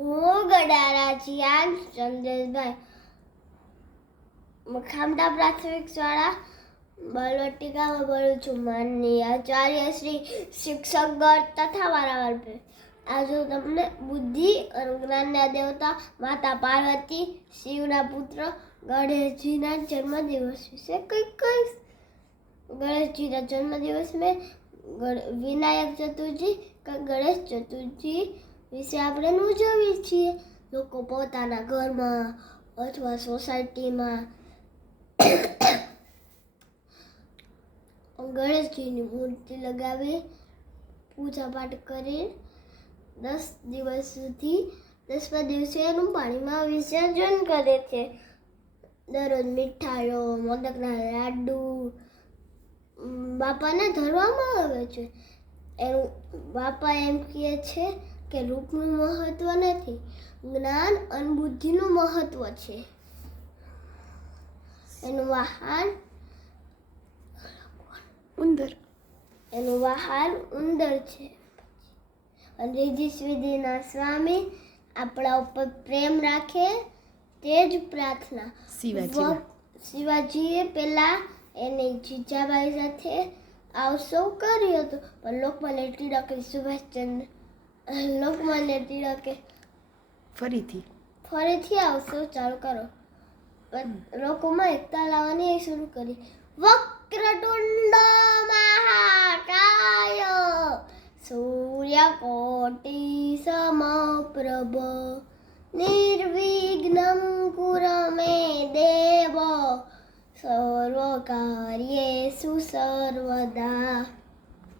હું ગડારા ચિયાન ચંદ્રેશભાઈ ખામડા પ્રાથમિક શાળા બાલવાટિકામાં ભણું છું. માનનીય આચાર્ય શ્રી શિક્ષકગણ તથા વારાવાર આજે હું તમને બુદ્ધિ અને જ્ઞાનના દેવતા માતા પાર્વતી શિવના પુત્ર ગણેશજીના જન્મદિવસ વિશે કંઈક કહીશ. ગણેશજીના જન્મદિવસ મેં વિનાયક ચતુર્થી કે ગણેશ ચતુર્થી વિશે આપણે ઉજવીએ છીએ. લોકો પોતાના ઘરમાં અથવા સોસાયટીમાં ગણેશજીની મૂર્તિ લગાવી પૂજા પાઠ કરી 10 દિવસ સુધી 10મા દિવસે એનું પાણીમાં વિસર્જન કરે છે. દરરોજ મીઠાઈઓ, મોદકના લાડુ બાપાને ધરવામાં આવે છે. એનું બાપા એમ કહે છે કે રૂપનું મહત્વ નથી, જ્ઞાન અને બુદ્ધિનું મહત્વ છે. એનું વાહન ઉંદર છે. અને રીધિ સિદ્ધિના સ્વામી આપણા ઉપર પ્રેમ રાખે તે જ પ્રાર્થના. શિવાજીએ પહેલા એની જીજાબાઈ સાથે આવશો કર્યો હતો, પણ લોકમાન્ય ટિળકે લોકમાન્ય ટિળકે ફરીથી આવશો ચાલુ કરો. લોકોમાં એકતા લાવવાની શરૂ કરી. વક્રતુંડ મહાકાય સૂર્યકોટિ સમપ્રભ નિર્વિઘ્નં કુરુ મે દેવ સર્વકાર્યેષુ સર્વદા.